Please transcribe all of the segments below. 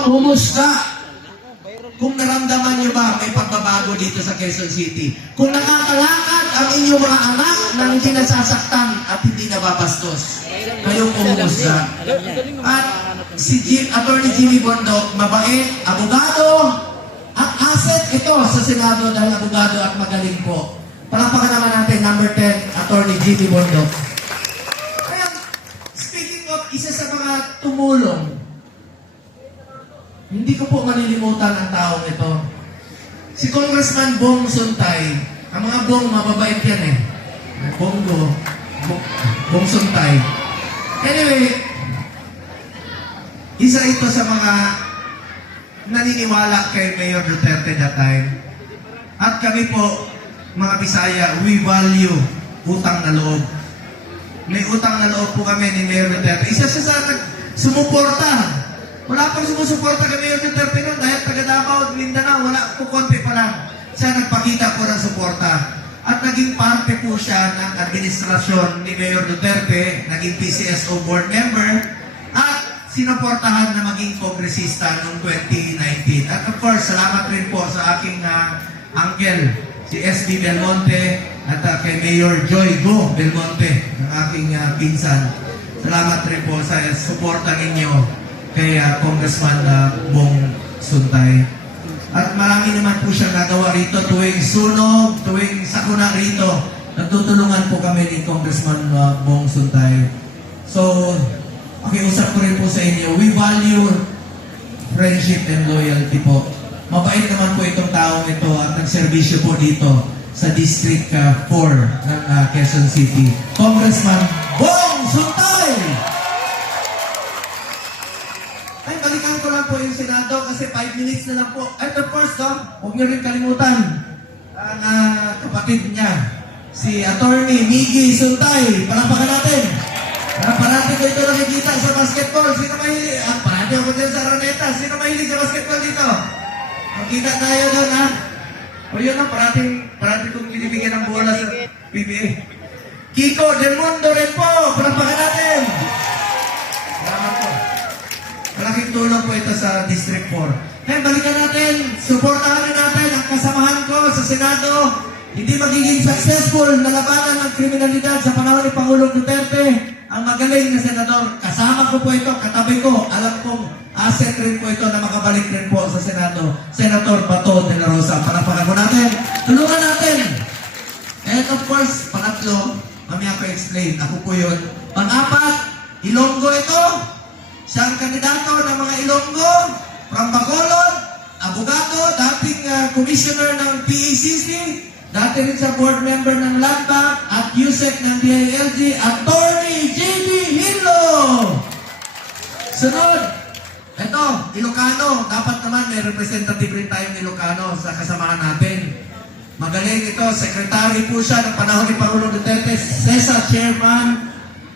ang humusga. Kung naramdaman nyo ba may pagbabago dito sa Quezon City? Kung nakakalakad ang inyong mga anak na hindi nasasaktan at hindi nababastos, kayong humusga. At si Atty. Jimmy Bondok, mabait, abogado, at asset ito sa Senado dahil abogado at magaling po. Palapakan naman natin, number 10, Atty. Jimmy Bondok. Kaya, speaking of isa sa mga tumulong, hindi ko po malilimutan ang taong ito. Si Congressman Bong Suntay. Ang mga Bong, mababait yan eh. Bongo, Bong Suntay. Anyway, isa ito sa mga naniniwala kay Mayor Duterte that time. At kami po, mga Bisaya, we value utang na loob. May utang na loob po kami ni Mayor Duterte. Isa siya sa sumuporta. Wala pang sumusuporta kay Mayor Duterte noon dahil taga Davao, Mindanao, wala po, konti pa lang. Siya nagpakita po ng suporta. At naging parte po siya ng administrasyon ni Mayor Duterte, naging PCSO board member, at sinuportahan na maging kongresista noong 2019. At of course, salamat rin po sa aking uncle, si S.B. Belmonte, at kay Mayor Joy Go Belmonte, ng aking pinsan. Salamat rin po sa suporta ninyo kay Congressman Bong Suntay. At marami naman po siyang nagawa rito tuwing sunog, tuwing sakuna rito. Nagtutulungan po kami ni Congressman Bong Suntay. So, pakiusap ko rin po sa inyo, we value friendship and loyalty po. Mabait naman po itong taong ito at nagserbisyo po dito sa District 4 ng Quezon City. Congressman Bong Suntay! Ay, balikan ko lang po yung Senado kasi 5 minutes na lang po. At of course, huwag niyo rin kalimutan ang kapatid niya, si Attorney Miggy Suntay. Palapakan natin. Parati ko ito nakikita sa basketball. Sino mahilig? Parati ako dyan sa Araneta. Sino mahilig sa basketball dito? Magkita tayo doon, ha? O yun na, parati kong binibigyan ng bola sa PBA. Kiko Del Mundo rin po. Palapakan natin. Salamat po. Malaking tulong po ito sa District 4. Kaya balikan natin, supportahan natin ang kasamahan ko sa Senado. Hindi magiging successful na labanan ng kriminalidad sa panahon ni Pangulong Duterte. Ang magaling na senador, kasama ko po ito, katabi ko. Alam kong asset rin po ito na makabalik rin po sa Senado. Senator Bato de la Rosa. Palapakan po natin. Tulungan natin. And of course, pangatlo, mamaya ko explain. Ako po yun. Pang-apat, Ilonggo ito. Siya ang kandidato ng mga Ilonggo, from Bacolod, abogado, dating commissioner ng PACC, dati rin sa board member ng Land Bank, at USEC ng DILG, Attorney J.B. Hinlo. Sunod, ito, Ilocano. Dapat naman may representative rin tayong Ilocano sa kasamahan natin. Magaling ito, secretary po siya ng panahon ni Pangulong Duterte, CESA Chairman,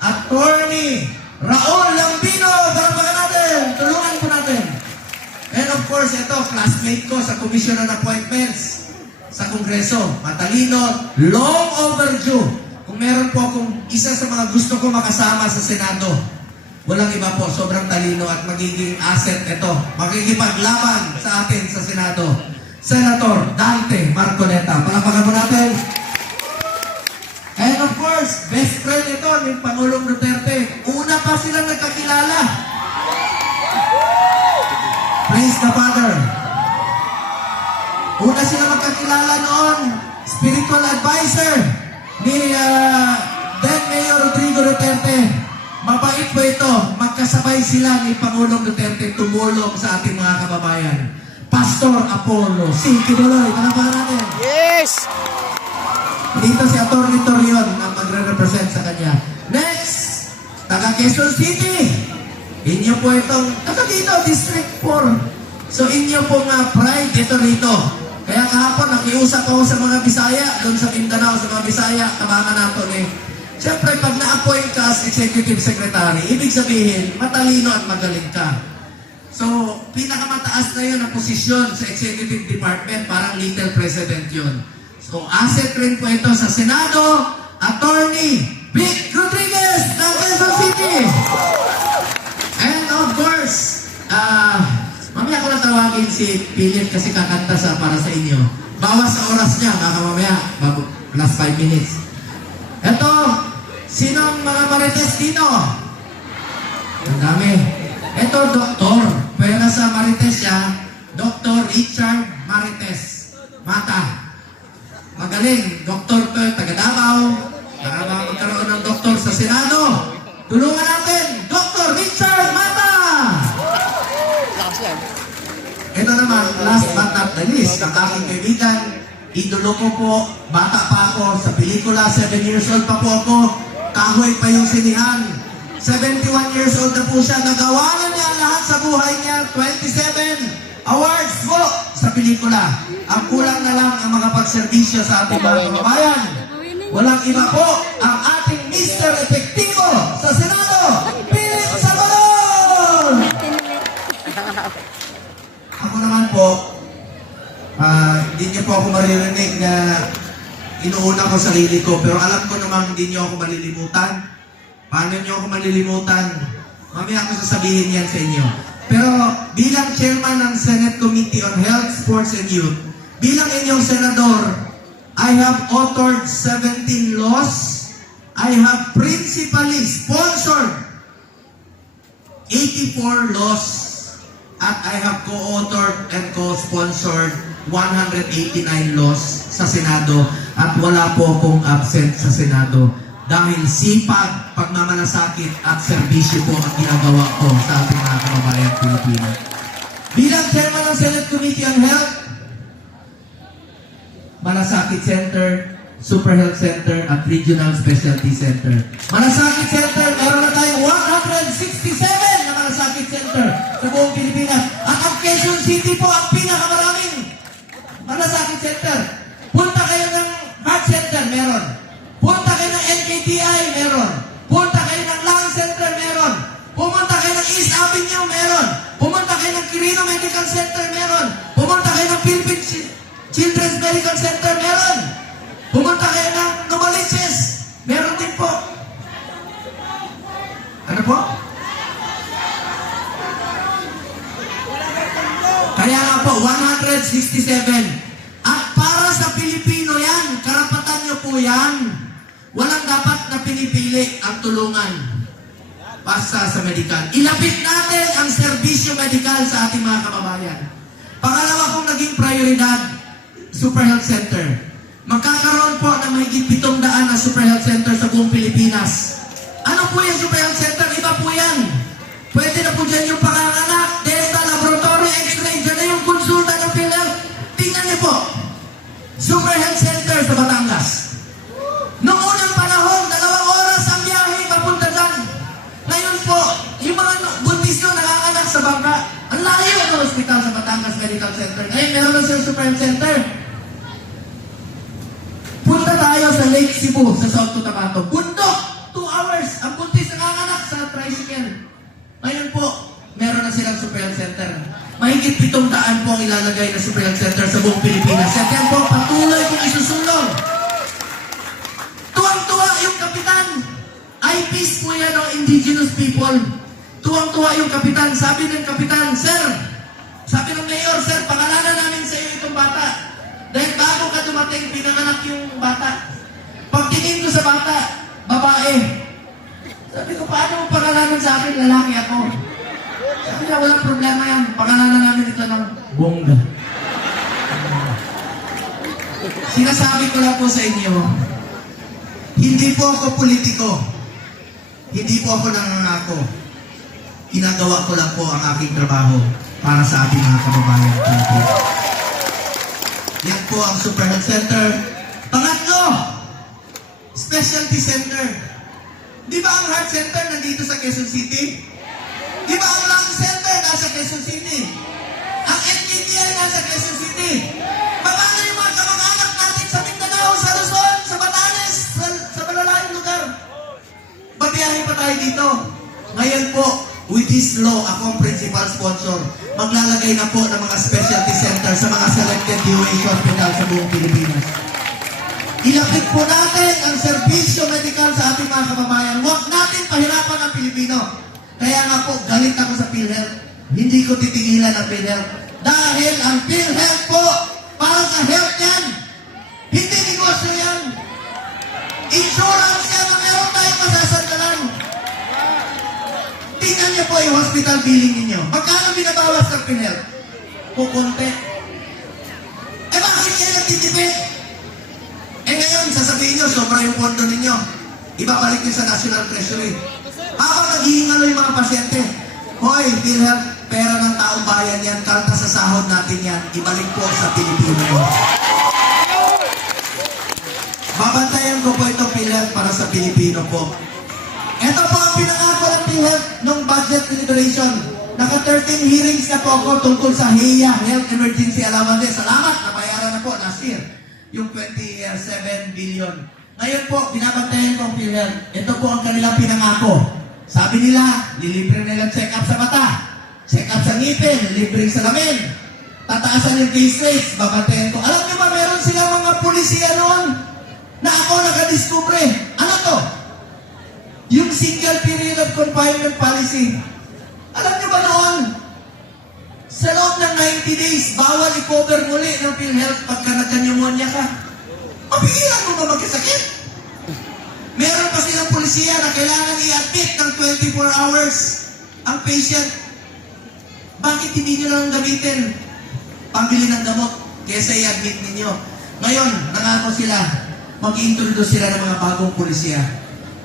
Attorney Raul Lambino. Palapakan natin. Tulungan po natin. And of course, ito, classmate ko sa Commission on Appointments sa Kongreso. Matalino, long overdue. Kung meron po akong isa sa mga gusto ko makasama sa Senado, walang iba po, sobrang talino at magiging asset ito. Magigipaglaban sa atin sa Senado. Senator Dante Marcoleta. Palapakan po natin. And of course, best friend ito ni Pangulong Duterte. Una pa silang nagkakilala. Praise the Father. Una silang magkakilala noon. Spiritual advisor ni then Mayor Rodrigo Duterte. Mabait po ito. Magkasabay sila ni Pangulong Duterte tumulong sa ating mga kababayan. Pastor Apollo C. Kibuloy. Palapakan natin. Yes! Dito si Atty. Torion na magre-represent sa kanya. Next, taga Quezon City. Inyo po itong, taga dito, District 4. So inyo pong pride ito rito. Kaya kahapon, nakiusap ako sa mga Bisaya, doon sa Mindanao, sa mga Bisaya, kabangan nato ni. Siyempre, pag na-appoint ka as Executive Secretary, ibig sabihin, matalino at magaling ka. So, pinakamataas na yun ang posisyon sa Executive Department, parang Little President yun. So, asset rin po ito sa Senado, Attorney Vic Rodriguez ng Quezon City. And of course, tawagin si Philip kasi kakanta sa para sa inyo. Bawas sa oras niya, baka mamaya, last 5 minutes. Ito, sinong mga marites dito? Ang dami. Ito, doktor. Pwera sa marites siya, Dr. Richard Marites Mata. Magaling. Doktor to, taga Davao. Para magkaroon ng doktor sa Senado. Tulungan natin, Dr. Richard Mata! Ito naman, last but not the least, ang aking kaibigan, idolo ko po, bata pa ako, sa pelikula, 7 years old pa po ako, kahoy pa yung sinihan. 71 years old na po siya, nagawa na niya lahat sa buhay niya, 27 awards po sa pelikula. Ang kulang na lang ang makapagserbisyo sa ating mga kababayan. Walang iba po ang ating Mr. Epektibo sa Senado, Philip Sabaron! Ako naman po, hindi niyo po ako maririnig na inuuna ko sarili ko, pero alam ko namang hindi niyo ako malilimutan. Paano niyo ako malilimutan? Mamaya ako sasabihin yan sa inyo. Pero bilang chairman ng Senate Committee on Health, Sports and Youth, bilang inyong senador, I have authored 17 laws. I have principally sponsored 84 laws. At I have co-authored and co-sponsored 189 laws sa Senado. At wala po akong absent sa Senado. Dahil sipag, pagmamalasakit at serbisyo po ang ginagawa ko sa ating mga kababayan Pilipino. Bilang chairman ng Senate Committee on Health, Malasakit Center, Super Health Center, at Regional Specialty Center. Malasakit Center, meron na tayong 167 na Malasakit Center sa buong Pilipinas. At ang Quezon City po ang pinakamaraming Malasakit Center. Punta kayo ng Heart Center, meron. Punta kayo ng NKTI, meron. Punta kayo ng Lung Center, meron. Pumunta kayo ng East Avenue, meron. Pumunta kayo ng Quirino Medical Center, meron. Pumunta kayo ng Philippine Children's Medical Center, meron. Pumunta kayo ng Novaliches, meron din po. Ano po? Kaya nga po, 167. At para sa Pilipino yan, karapatan nyo po yan. Walang dapat na pinipili ang tulungan. Basta sa medical. Ilapit natin ang serbisyo medical sa ating mga kababayan. Pangalawa kong naging prioridad, Super Health Center. Magkakaroon po ng mahigit 700 na Super Health Center sa buong Pilipinas. Ano po yung Super Health Center? Iba po yan. Pwede na po dyan yung panganganak, dental, laboratory, x-ray, dyan na yung konsulta ng PhilHealth. Tingnan niyo po. Super Health Center sa Batangas. Noong unang panahon, 2 oras ang biyahe papunta dyan. Ngayon po, yung mga buntis nyo nanganganak sa bangka. Ang layo ng hospital sa Batangas Medical Center. Ngayon, meron na silang Super Health Center. Punta tayo sa Lake Cebu, sa South Cotabato. Bundok, 2 hours. Ang buntis nanganganak sa tricycle. Ngayon po, meron na silang Super Health Center. Mahigit 700 po ang ilalagay na Super Health Center sa buong Pilipinas. At yan po, patuloy kong isusulong. Tuwang-tuwa yung kapitan. IPs po yan, indigenous people. Tuwang-tuwa yung kapitan. Sabi ng kapitan, Sir, sabi ng mayor, Sir, pangalanan namin sa iyo itong bata. Dahil bago ka dumating, pinanganak yung bata. Pagtingin ko sa bata, babae. Sabi ko, paano mo pangalanan sa akin? Lalaki ako. Sabi niya, walang problema yan. Pangalanan namin ito ng bongga. Sinasabi ko lang po sa inyo, hindi po ako politiko. Hindi po ako nangangako. Ginagawa ko lang po ang aking trabaho para sa ating mga kababayan Pilipino. Yan po ang Super Health Center. Pangatlo, Specialty Center. Di ba ang Heart Center nandito sa Quezon City? Di ba ang Lung Center nasa Quezon City? Ang NKTI nasa Quezon City? Paano yung mga kamag-anak natin sa Mindanao, sa Luzon, sa Batanes, sa malalayong lugar? Babiyahin pa tayo dito. Ngayon po, with this law, ako ang principal sponsor. Maglalagay na po ng mga specialty center sa mga selected DOH hospital sa buong Pilipinas. Ilapit po natin ang serbisyo medical sa ating mga kababayan. Huwag natin pahirapan ang Pilipino. Kaya nga po, galit ako sa PhilHealth. Hindi ko titigilan ang PhilHealth. Dahil ang PhilHealth po, para sa health yan, hindi negosyo yan. Insurance yan na meron tayong masasandalan. Tingnan niyo po yung hospital billing ninyo. Magkano binabawas ng PhilHealth? Kukunti. Bakit kayo nagtitipid? Ngayon, sasabihin nyo, sobra yung pondo ninyo. Ibabalik nyo sa National Treasury. Habang naghihingalo yung mga pasyente, hoy, PhilHealth, pera ng taong bayan yan, karta sa sahod natin yan, ibalik po sa Pilipino. Babantayan ko po itong PhilHealth para sa Pilipino po. Ito po ang pinangako ng PhilHealth nung budget deliberation. Naka 13 hearings na po ako tungkol sa HEA, Health Emergency Allowance. Salamat, nabayaran na po last year. Yung 27 billion. Ngayon po, binabantayan ko ang PhilHealth. Ito po ang kanilang pinangako. Sabi nila, lilibre nilang check-up sa mata, check-up sa ngipin, libreng salamin, tataasan yung case rates, babantayan ko. Alam niyo ba, meron silang mga pulisiya noon na ako nakadiskubre. Ano to? Yung single period of confinement policy. Alam niyo ba noon, sa loob ng 90 days, bawal i-cover muli ng PhilHealth pagka nagka-pneumonia ka. Mapigilan mo ba magkasakit? Meron pa silang polisiya na kailangan i-admit ng 24 hours ang patient. Bakit hindi nyo lang gamitin? Pambili ng gamot, kesa i-admit ninyo. Ngayon, nangako sila, mag-introduce sila ng mga bagong polisiya.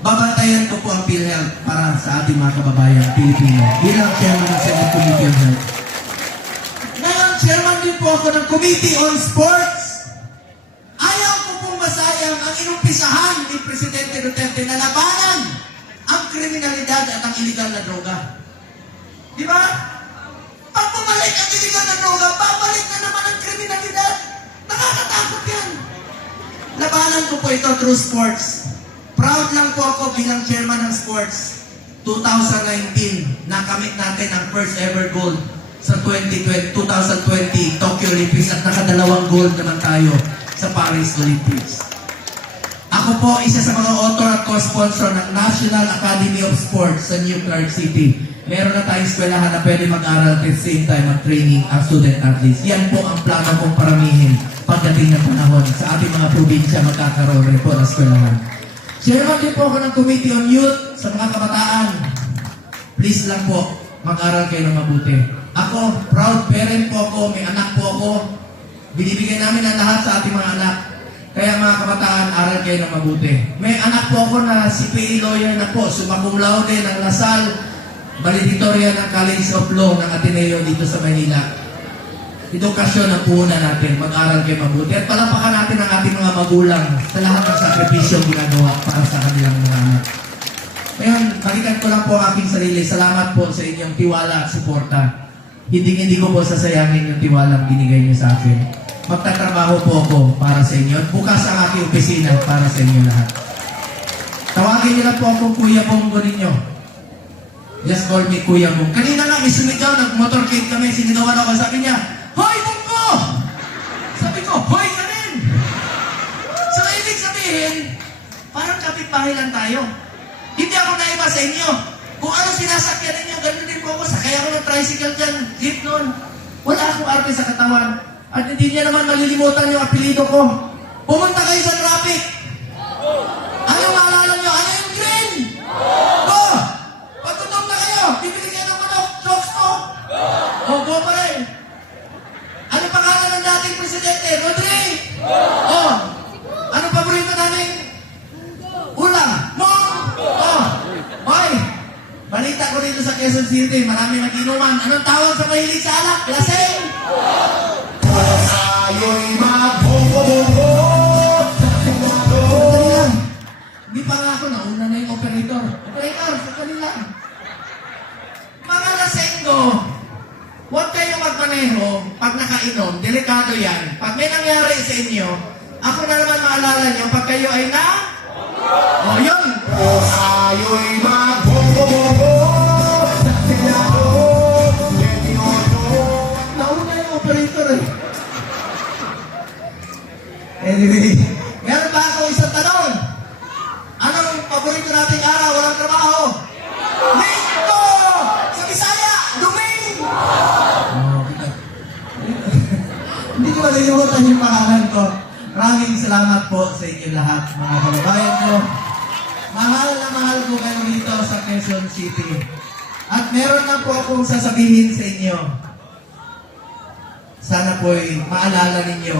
Babantayan ko po ang PhilHealth para sa ating mga kababayan, Pilipino. Bilang chairman ng Senate Committee on Health. Ngayon, chairman din po ako ng Committee on Sports. Ayaw ko pong masayang ang inumpisahan ni Presidente Duterte na labanan ang kriminalidad at ang iligal na droga. Di ba? Pag bumalik ang iligal na droga, babalik na naman ang kriminalidad. Nakakatakot yan. Labanan ko po ito through sports. Proud lang po ako bilang chairman ng sports. 2019, nakamit natin ang first ever gold sa 2020 Tokyo Olympics at nakadalawang gold naman tayo sa Paris Olympics. Ako po, isa sa mga author at co-sponsor ng National Academy of Sports sa New Clark City. Meron na tayong eskwelahan na pwede mag-aral at the same time mag-training ang student athletes. Yan po ang plano kong paramihin pagdating ng panahon. Sa ating mga probinsya, magkakaroon rin po ng eskwelahan. Chairman din po ako ng Committee on Youth sa mga kabataan. Please lang po, mag-aral kayo ng mabuti. Ako, proud parent po ako, may anak po ako. Binibigyan namin ang lahat sa ating mga anak. Kaya mga kabataan, aral kayo ng mabuti. May anak po ako na CPA lawyer na po, summa cum laude ng Lasal, valedictorian ng College of Law ng Ateneo dito sa Manila. Edukasyon ang puhunan natin, mag-aral kayo mabuti. At palapakan natin ang ating mga magulang sa lahat ng sakripisyo ginagawa para sa kanilang mga anak. Ngayon, balikan ko lang po ang aking sarili. Salamat po sa inyong tiwala at suporta. Hindi ko po sasayangin yung tiwalang binigay niyo sa akin. Magtatrabaho po ako para sa inyo. At bukas ang aking opisina para sa inyo lahat. Tawagin niyo lang po akong Kuya Bongo ninyo. Just call me Kuya Bongo. Kanina nga, may sumigaw, nag-motorcade kami, sinigawan ako, sabi niya, Hoy, Bongo! Sabi ko, Hoy, ka rin! So, ibig sabihin, parang kapitbahay lang tayo. Hindi ako naiba sa inyo. Kung ano sinasakyan ninyo, ganun din po ako. Sakay ako ng tricycle dyan, jeep nun. Wala akong arte sa katawan. At hindi niya naman malilimutan yung apelido ko. Pumunta kayo sa traffic. Anong maalala nyo? Ano yung green? Go! Pagtutok na kayo, bibili kayo ng manok, chokes to. Go pa rin. Ano pangalan ng dating presidente? Rodri! Oh! Ano paborito namin? Ulam! Mom! Oh! Hoy! Balita ko dito sa Quezon City, marami mag-inuman. Anong tawag sa mahilig sa alak? Lasing! Ayo'y mag-bongo-bongo! Hindi pa nga ako, nauna na yung operator. Operator, sa kanila. Mga lasenggo, huwag kayong magmaneho pag nakainom, delikado yan. Pag may nangyari sa inyo, ako na naman maalala nyo, pag kayo ay na... O yun! Ayo'y mag-bongo-bongo! Nauna yung operator eh. Anyway, meron ba ako isang tanong? Anong paborito nating araw? Walang trabaho? Linggo! Sa Bisaya, Domingo! ko nalimutan yung pangalan ko. Maraming salamat po sa inyo lahat, mga kababayan ko. Mahal na mahal ko kayo dito sa Quezon City. At meron na po akong sasabihin sa inyo. Sana po'y maalala ninyo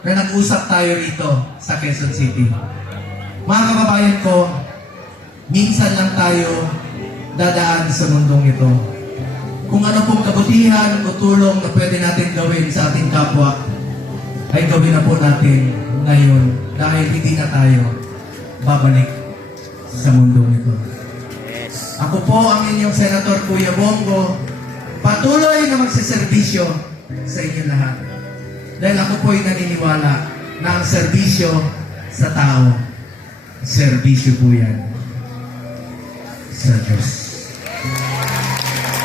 na nag-usap tayo rito sa Quezon City. Mga kababayan ko, minsan lang tayo dadaan sa mundong ito. Kung ano pong kabutihan o tulong na pwede natin gawin sa ating kapwa, ay gawin na po natin ngayon dahil hindi na tayo babalik sa mundong ito. Ako po ang inyong Senator Kuya Bongo, patuloy na magsiservisyo sa inyo lahat. Dahil ako po ay naniniwala na ang serbisyo sa tao, serbisyo po yan sa Diyos.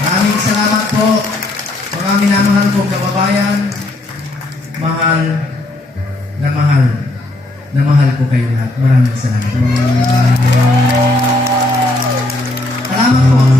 Maraming salamat po, mga minamahal kong kababayan. Mahal na mahal ko kayo lahat. Maraming salamat. Salamat po.